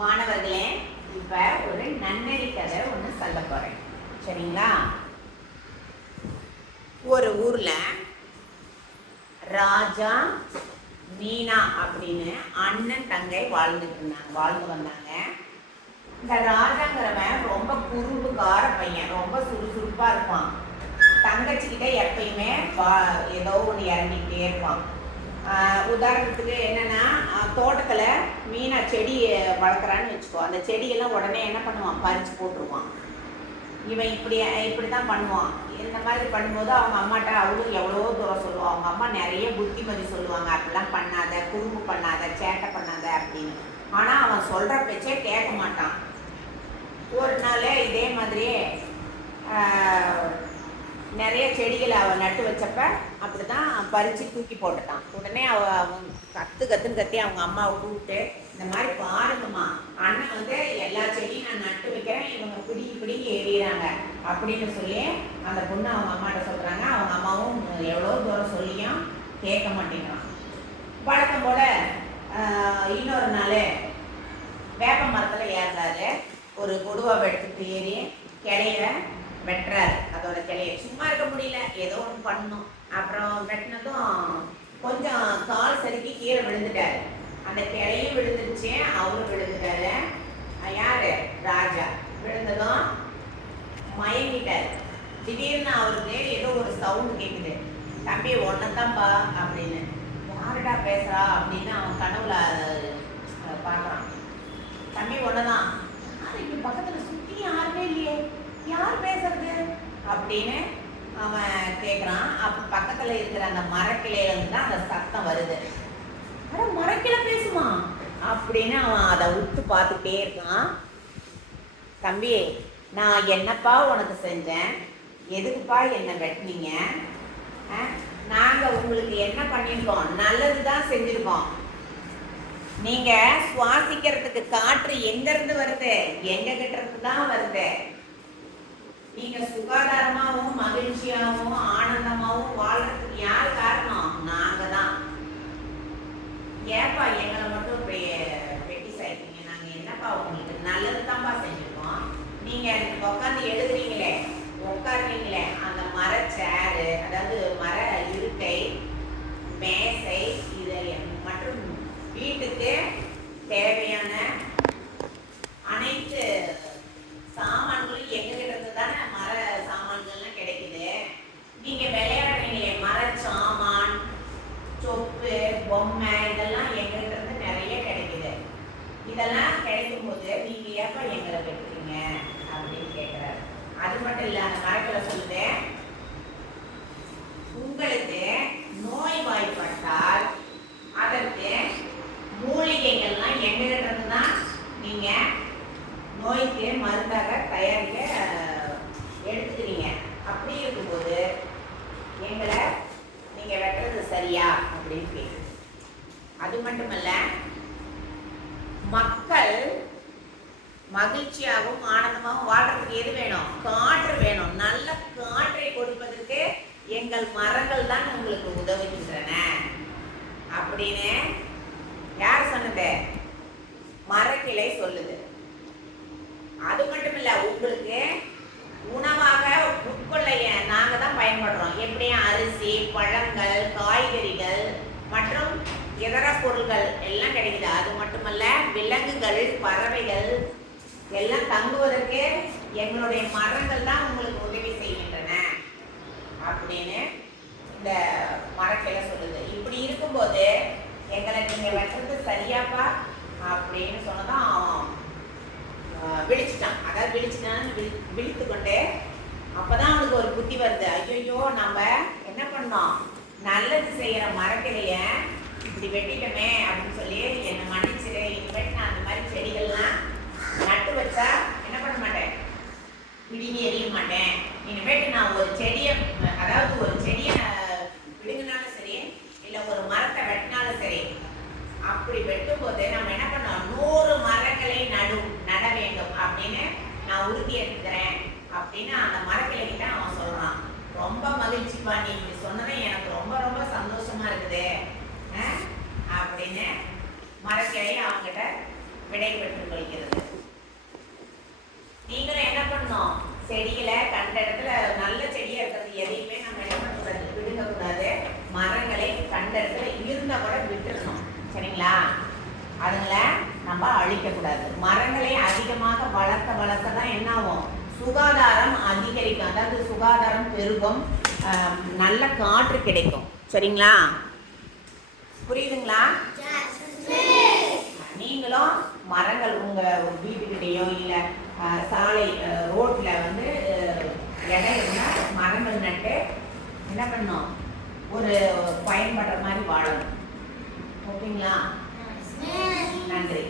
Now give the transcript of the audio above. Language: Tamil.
மாணவர்களே, இப்போ ஒரு நன்னெறி கதை ஒன்று சொல்ல போகிறேன். சரிங்களா? ஒரு ஊரில் ராஜா மீனா அப்படின்னு அண்ணன் தங்கை வாழ்ந்து வந்தாங்க. இந்த ராஜாங்கிறவன் ரொம்ப குறும்புக்கார பையன், ரொம்ப சுறுசுறுப்பாக இருப்பான். தங்கச்சிக்கிட்ட எப்பயுமே ஏதோ ஒன்று இறங்கிக்கிட்டே இருப்பான். உதாரணத்துக்கு என்னென்னா, தோட்டத்தில் மீனா செடி வளர்க்குறான்னு வச்சுக்கோ, அந்த செடியெல்லாம் உடனே என்ன பண்ணுவான், பறித்து போட்டுருவான். இவன் இப்படி தான் பண்ணுவான். இந்த மாதிரி பண்ணும்போது அவங்க அம்மாட்ட அவளும் எவ்வளோ தூரம் சொல்லுவான். அவங்க அம்மா நிறைய புத்திமதி சொல்லுவாங்க, அப்படிலாம் பண்ணாத, குறும்பு பண்ணாத, சேட்டை பண்ணாத அப்படின்னு. ஆனால் அவன் சொல்கிற பேச்சே கேட்க மாட்டான். ஒரு நாள் இதே மாதிரியே நிறைய செடிகளை அவன் நட்டு வச்சப்ப அப்படி தான் பறித்து தூக்கி போட்டுட்டான். உடனே அவன் கத்துன்னு கத்தி அவங்க அம்மாவை கூப்பிட்டு, இந்த மாதிரி பாருங்கம்மா, அண்ணன் வந்து எல்லா செடியும் நான் நட்டு வைக்கிறேன், இவங்க பிடிங்கி ஏறிறாங்க அப்படின்னு சொல்லி அந்த பொண்ணு அவங்க அம்மாட்ட சொல்கிறாங்க. அவங்க அம்மாவும் எவ்வளோ தூரம் சொல்லியும் கேட்க மாட்டேங்கிறான். வழக்கம் போல இன்னொரு நாள் வேப்ப மரத்தில் ஏறுறாரு. ஒரு கொடுவாவை எடுத்துட்டு ஏறி கிளைய வெட்டுறாரு. அதோட கிளைய சும்மா இருக்க முடியல, ஏதோ ஒன்று பண்ணணும். அப்புறம் வெட்டினதும் கொஞ்சம் கால் சறுக்கி கீழே விழுந்துட்டாரு. அந்த கிளையும் விழுந்துருச்சு, அவரும் விழுந்துட்டாரு. யாரு? ராஜா. விழுந்ததும் மயங்கிட்டாரு. திடீர்னு அவருக்கு ஏதோ ஒரு சவுண்டு கேட்குது. தம்பி ஒன்னதான்பா அப்படின்னு. யாருடா பேசுறா அப்படின்னு அவன் கனவுல பார்க்குறான். தம்பி ஒன்னதான். இங்கே பக்கத்தில் சுற்றி யாருமே இல்லையே, யார் பேசுறது அப்படின்னு அவன் கேட்குறான். அப்போ பக்கத்தில் இருக்கிற அந்த மரக்கிளையிலேருந்து தான் அந்த சத்தம் வருது. அட, மரக்கிளை பேசுமா அப்படின்னு அவன் அதை விட்டு பார்த்துட்டே இருக்கான். தம்பி, நான் என்னப்பா உனக்கு செஞ்சேன்? எதுக்குப்பா என்னை வெட்டினீங்க? நாங்கள் உங்களுக்கு என்ன பண்ணியிருக்கோம்? நல்லது தான் செஞ்சுருக்கோம். நீங்க சுவாசிக்கிறதுக்கு காற்று எங்க இருந்து வருது? எங்க கிட்ட இருந்து தான் வருது. நீங்க சுகாதாரமாகவும் மகிழ்ச்சியாகவும் ஆனந்தமாகவும் வாழ்றதுக்கு யார் காரணம்? நாங்க தான். ஏப்பா எங்களை மட்டும் வெட்டி சாய்ப்பீங்க? நாங்க என்னப்பா உங்களுக்கு நல்லது தான்ப்பா செஞ்சிருக்கோம். நீங்க உட்காந்து எழுதுறீங்களே, உட்காருறீங்களே, அந்த மர சேரு, அதாவது மர இருக்கை, மேசை, இதை மற்றும் வீட்டுக்கு தேவையான அனைத்து சாமான்களும் எங்ககிட்ட இருந்து தானே மர சாமான்கள்லாம் கிடைக்குது. நீங்க விளையாடுறீங்களே, மர சாமான், சொப்பு, பொம்மை, இதெல்லாம் எங்ககிட்ட இருந்து நிறைய கிடைக்குது. இதெல்லாம் கிடைக்கும் போது நீங்க ஏப்பா எங்களை வெட்டுறீங்க அப்படின்னு கேட்கிறாரு. அது மட்டும் இல்ல, அந்த மரத்துல சொல்லுது, உங்களுக்கு நோய் வாய்ப்பட்டால் அதற்கு மூலிகைகள்லாம் எங்ககிட்ட இருந்து தான் நீங்க நோய்க்கு மருந்தாக தயாரிக்க எடுத்துக்கிறீங்க. அப்படி இருக்கும்போது எங்களை நீங்க வெட்டுறது சரியா அப்படின்னு கேட்குது. அது மட்டுமல்ல, மக்கள் மகிழ்ச்சியாகவும் ஆனந்தமாகவும் வாழ்றதுக்கு எது வேணும்? காற்று வேணும். நல்ல காற்றை கொடுப்பதற்கு எங்கள் மரங்கள் தான் உங்களுக்கு உதவுகின்றன அப்படின்னு யார் சொன்னது? மரக்கிளை சொல்லுது. அது மட்டும் இல்ல, உங்களுக்கு உணவாக உட்கொள்ள நாங்க தான் பயன்படுறோம். எப்படியும் அரிசி, பழங்கள், காய்கறிகள் மற்றும் இதர பொருட்கள் எல்லாம் கிடைக்குது. அது மட்டுமல்ல, விலங்குகள், பறவைகள் எல்லாம் தங்குவதற்கு எங்களுடைய மரங்கள் தான் உங்களுக்கு உதவி செய்கின்றன அப்படின்னு இந்த மரக்கிளை சொல்லுது. இப்படி இருக்கும்போது எங்களை நீங்க வெட்டுறது சரியாப்பா அப்படின்னு சொன்னதான் அவன் விழிச்சிட்டான். அதாவது விழித்து கொண்டு அப்பதான் அவனுக்கு ஒரு புத்தி வருது. ஐயோ, நம்ம என்ன பண்ணோம்? நல்லது செய்யற மரக்கிளைய இப்படி வெட்டிட்டோமே அப்படின்னு சொல்லி என்னை மன்னிச்சிரு. இனிமேட்டு நான் அந்த மாதிரி செடிகள்லாம் நட்டு வச்சா என்ன பண்ண மாட்டேன், பிடிங்கி எறிய மாட்டேன். இனிமேட்டு நான் ஒரு செடியை, அதாவது ஒரு செடியை பிடுங்கினாலும் சரி, இல்லை ஒரு மரத்தை வெட்டினாலும் சரி, அப்படி வெட்டும் போது நம்ம என்ன பண்ணோம்? 100 மரங்களை நட வேண்டும் அப்படின்னு நான் உறுதி எடுத்துக்கிறேன் அப்படின்னு அந்த மரக்கிளைகிட்ட அவன் சொல்றான். ரொம்ப மகிழ்ச்சிப்பா, நீ இப்படி சொன்னதே எனக்கு ரொம்ப ரொம்ப சந்தோஷமா இருக்குது அப்படின்னு மரக்கிளையை அவங்ககிட்ட விடை பெற்றுக் கொள்கிறது. நீங்களும் என்ன பண்ணணும், செடிகளை கண்ட இடத்துல நல்ல செடியா இருக்கிறது எதையுமே நம்ம என்ன பண்ணக்கூடாது, விடுங்கக்கூடாது. மரங்களை கண்ட இடத்துல இருந்தா கூட விட்டுறணும். சரிங்களா? அதுங்களை நம்ம அழிக்கக்கூடாது. மரங்களை அதிகமாக வளர்க்க வளர்க்க தான் என்ன ஆகும், சுகாதாரம் அதிகரிக்கும். அதாவது சுகாதாரம் பெருகும், நல்ல காற்று கிடைக்கும். சரிங்களா? புரியுதுங்களா? நீங்களும் மரங்கள் உங்கள் வீட்டுக்கிட்டேயோ இல்லை சாலை ரோட்டில் வந்து இடம் இருந்தால் மரங்கள் நட்டு என்ன பண்ணணும், ஒரு பயன்படுற மாதிரி வாழணும். ஓகேங்களா? நன்றி.